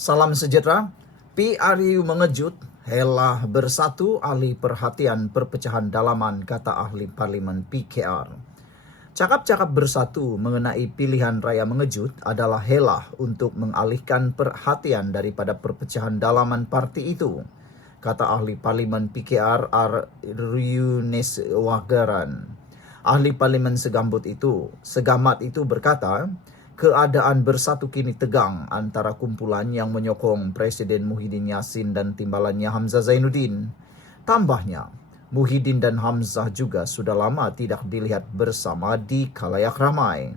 Salam sejahtera. PRU mengejut, Helah bersatu alih perhatian perpecahan dalaman, kata ahli parlimen PKR. Cakap-cakap bersatu mengenai pilihan raya mengejut adalah helah untuk mengalihkan perhatian daripada perpecahan dalaman parti itu, kata ahli parlimen PKR Yunis Wagaran. Ahli parlimen segamat itu berkata, keadaan bersatu kini tegang antara kumpulan yang menyokong Presiden Muhyiddin Yassin dan timbalannya Hamzah Zainuddin. Tambahnya, Muhyiddin dan Hamzah juga sudah lama tidak dilihat bersama di khalayak ramai.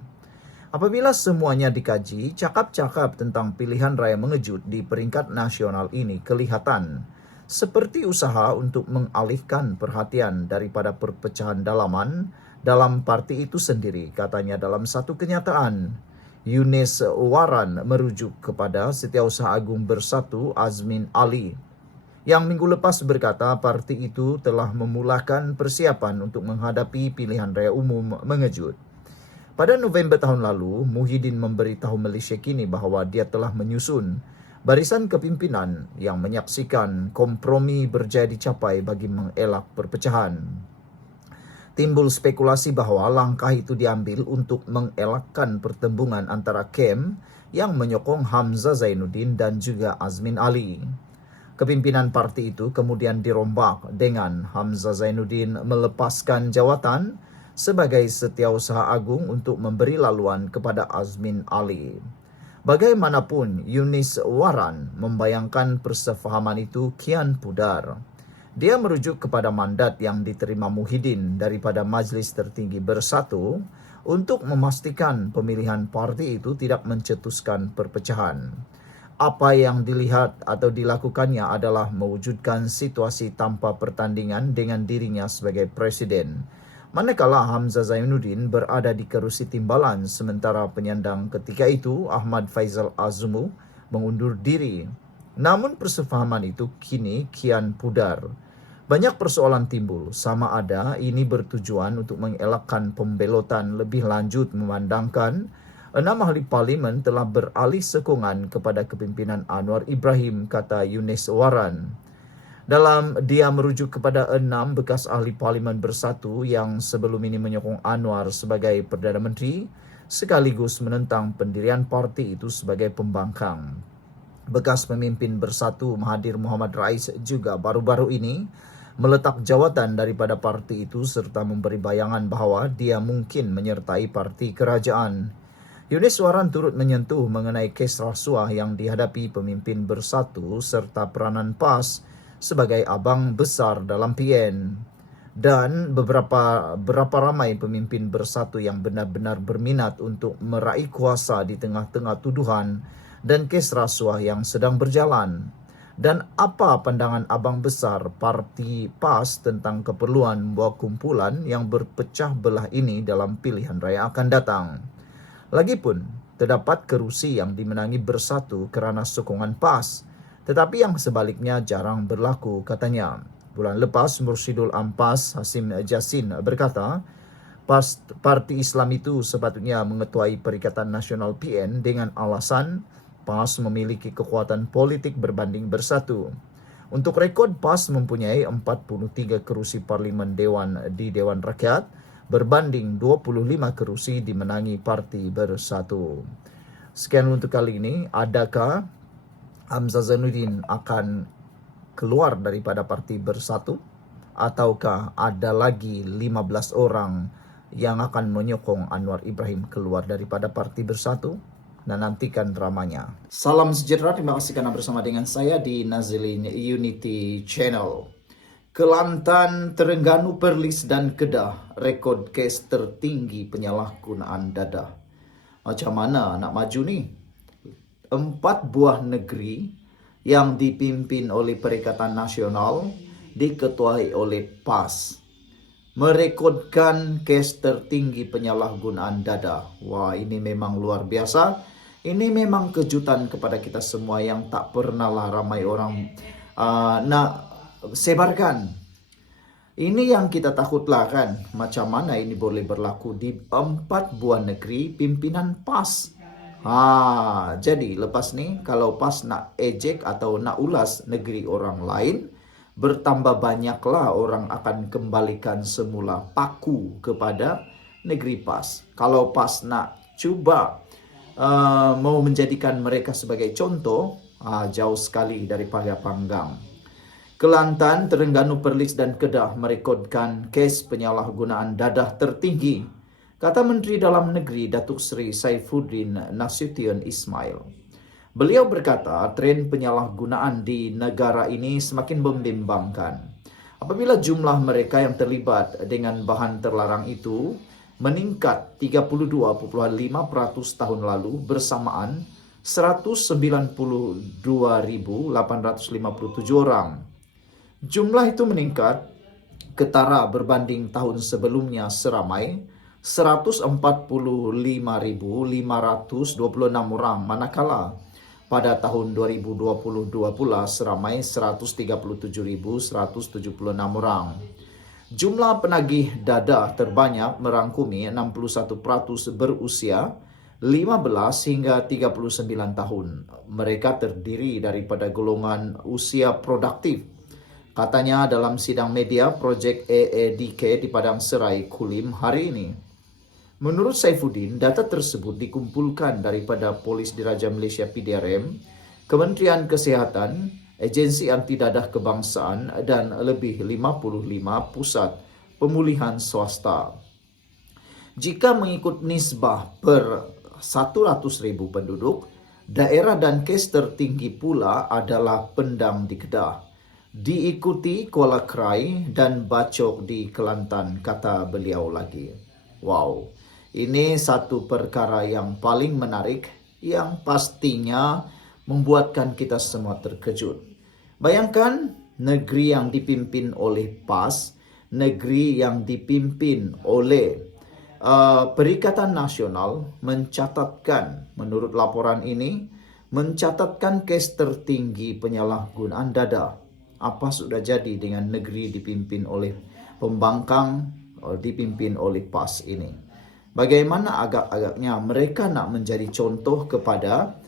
Apabila semuanya dikaji, cakap-cakap tentang pilihan raya mengejut di peringkat nasional ini kelihatan seperti usaha untuk mengalihkan perhatian daripada perpecahan dalaman dalam parti itu sendiri, katanya dalam satu kenyataan. Yunis Waran merujuk kepada Setiausaha Agung Bersatu Azmin Ali yang minggu lepas berkata parti itu telah memulakan persiapan untuk menghadapi pilihan raya umum mengejut. Pada November tahun lalu, Muhyiddin memberitahu Malaysia Kini bahawa dia telah menyusun barisan kepimpinan yang menyaksikan kompromi berjaya dicapai bagi mengelak perpecahan. Timbul spekulasi bahawa langkah itu diambil untuk mengelakkan pertembungan antara KEM yang menyokong Hamzah Zainuddin dan juga Azmin Ali. Kepimpinan parti itu kemudian dirombak dengan Hamzah Zainuddin melepaskan jawatan sebagai Setiausaha Agung untuk memberi laluan kepada Azmin Ali. Bagaimanapun, Yunis Waran membayangkan persefahaman itu kian pudar. Dia merujuk kepada mandat yang diterima Muhyiddin daripada Majlis Tertinggi Bersatu untuk memastikan pemilihan parti itu tidak mencetuskan perpecahan. Apa yang dilihat atau dilakukannya adalah mewujudkan situasi tanpa pertandingan dengan dirinya sebagai presiden. Manakala Hamzah Zainuddin berada di kerusi timbalan sementara penyandang ketika itu Ahmad Faizal Azmu mengundur diri. Namun persefahaman itu kini kian pudar. Banyak persoalan timbul, sama ada ini bertujuan untuk mengelakkan pembelotan lebih lanjut memandangkan 6 ahli parlimen telah beralih sokongan kepada kepimpinan Anwar Ibrahim, kata Yunis Waran. Dalam dia merujuk kepada 6 bekas ahli parlimen bersatu yang sebelum ini menyokong Anwar sebagai Perdana Menteri, sekaligus menentang pendirian parti itu sebagai pembangkang. Bekas pemimpin Bersatu Mahathir Mohamad Rais juga baru-baru ini meletak jawatan daripada parti itu serta memberi bayangan bahawa dia mungkin menyertai parti kerajaan. Yunis Waran turut menyentuh mengenai kes rasuah yang dihadapi pemimpin Bersatu serta peranan PAS sebagai abang besar dalam PN. Dan berapa ramai pemimpin Bersatu yang benar-benar berminat untuk meraih kuasa di tengah-tengah tuduhan dan kes rasuah yang sedang berjalan. Dan apa pandangan abang besar parti PAS tentang keperluan membawa kumpulan yang berpecah belah ini dalam pilihan raya akan datang. Lagipun, terdapat kerusi yang dimenangi Bersatu kerana sokongan PAS, tetapi yang sebaliknya jarang berlaku, katanya. Bulan lepas, Mursyidul Ampas Hasim Jasin berkata, parti Islam itu sepatutnya mengetuai Perikatan Nasional PN dengan alasan PAS memiliki kekuatan politik berbanding Bersatu. Untuk rekod, PAS mempunyai 43 kerusi parlimen di Dewan Rakyat berbanding 25 kerusi dimenangi Parti Bersatu. Sekian untuk kali ini. Adakah Hamzah Zainuddin akan keluar daripada Parti Bersatu? Ataukah ada lagi 15 orang yang akan menyokong Anwar Ibrahim keluar daripada Parti Bersatu? Dan nantikan dramanya. Salam sejahtera, terima kasih karena bersama dengan saya di Nazilin Unity Channel. Kelantan, Terengganu, Perlis dan Kedah rekod kes tertinggi penyalahgunaan dadah. Macam mana nak maju ni? 4 buah negeri yang dipimpin oleh Perikatan Nasional diketuai oleh PAS merekodkan kes tertinggi penyalahgunaan dadah. Wah, ini memang luar biasa. Ini memang kejutan kepada kita semua yang tak pernahlah ramai orang nak sebarkan. Ini yang kita takutlah kan. Macam mana ini boleh berlaku di 4 buah negeri pimpinan PAS. Jadi lepas ni kalau pas nak ejek atau nak ulas negeri orang lain, bertambah banyaklah orang akan kembalikan semula paku kepada negeri PAS. Kalau PAS nak cuba mau menjadikan mereka sebagai contoh, jauh sekali daripada panggang. Kelantan, Terengganu, Perlis dan Kedah merekodkan kes penyalahgunaan dadah tertinggi, kata Menteri Dalam Negeri Datuk Seri Saifuddin Nasution Ismail. Beliau berkata tren penyalahgunaan di negara ini semakin membimbangkan. Apabila jumlah mereka yang terlibat dengan bahan terlarang itu meningkat 32.5% tahun lalu bersamaan 192.857 orang. Jumlah itu meningkat ketara berbanding tahun sebelumnya seramai 145.526 orang, manakala pada tahun 2022 pula seramai 137.176 orang. Jumlah penagih dadah terbanyak merangkumi 61% berusia 15 hingga 39 tahun. Mereka terdiri daripada golongan usia produktif. Katanya dalam sidang media projek AADK di Padang Serai, Kulim hari ini. Menurut Saifuddin, data tersebut dikumpulkan daripada Polis Diraja Malaysia PDRM, Kementerian Kesihatan, Agensi Anti Dadah Kebangsaan dan lebih 55 pusat pemulihan swasta. Jika mengikut nisbah per 100,000 penduduk, daerah dan kes tertinggi pula adalah Pendang di Kedah, diikuti Kuala Krai dan Bacok di Kelantan, kata beliau lagi. Wow, ini satu perkara yang paling menarik yang pastinya membuatkan kita semua terkejut. Bayangkan negeri yang dipimpin oleh PAS, negeri yang dipimpin oleh Perikatan Nasional mencatatkan, menurut laporan ini, mencatatkan kes tertinggi penyalahgunaan dadah. Apa sudah jadi dengan negeri dipimpin oleh pembangkang, dipimpin oleh PAS ini? Bagaimana agak-agaknya mereka nak menjadi contoh kepada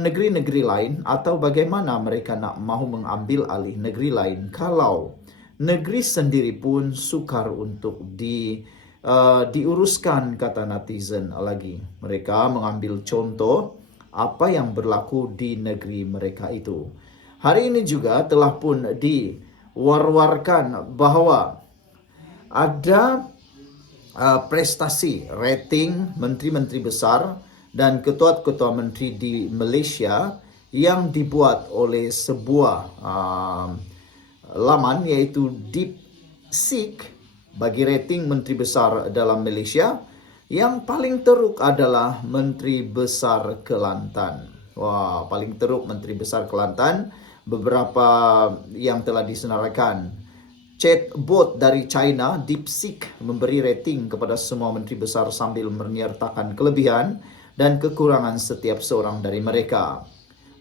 negeri-negeri lain, atau bagaimana mereka nak mahu mengambil alih negeri lain kalau negeri sendiri pun sukar untuk diuruskan, kata netizen lagi. Mereka mengambil contoh apa yang berlaku di negeri mereka itu. Hari ini juga telah pun diwar-warkan bahawa ada prestasi rating menteri-menteri besar dan ketua-ketua menteri di Malaysia yang dibuat oleh sebuah laman iaitu DeepSeek bagi rating menteri besar dalam Malaysia. Yang paling teruk adalah Menteri Besar Kelantan. Wah, paling teruk Menteri Besar Kelantan. Beberapa yang telah disenaraikan. Chatbot dari China, DeepSeek, memberi rating kepada semua menteri besar sambil menyertakan kelebihan dan kekurangan setiap seorang dari mereka.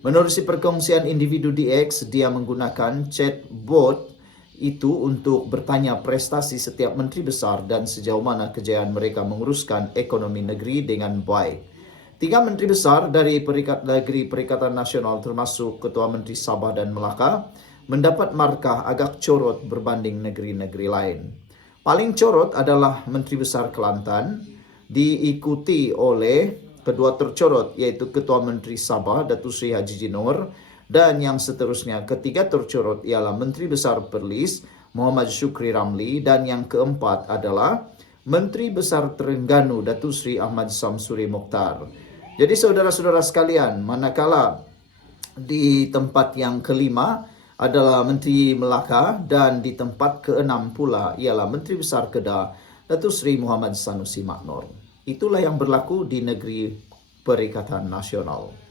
Menerusi perkongsian individu DX, dia menggunakan chatbot itu untuk bertanya prestasi setiap menteri besar dan sejauh mana kejayaan mereka menguruskan ekonomi negeri dengan baik. 3 menteri besar dari Perikatan Nasional termasuk Ketua Menteri Sabah dan Melaka mendapat markah agak corot berbanding negeri-negeri lain. Paling corot adalah Menteri Besar Kelantan, diikuti oleh kedua tercorot iaitu Ketua Menteri Sabah Datuk Seri Haji Jinor, dan yang seterusnya ketiga tercorot ialah Menteri Besar Perlis Muhammad Syukri Ramli, dan yang keempat adalah Menteri Besar Terengganu Datuk Seri Ahmad Samsuri Mokhtar. Jadi saudara-saudara sekalian, manakala di tempat yang kelima adalah Menteri Melaka dan di tempat keenam pula ialah Menteri Besar Kedah Datuk Seri Muhammad Sanusi Maknor. Itulah yang berlaku di negeri Perikatan Nasional.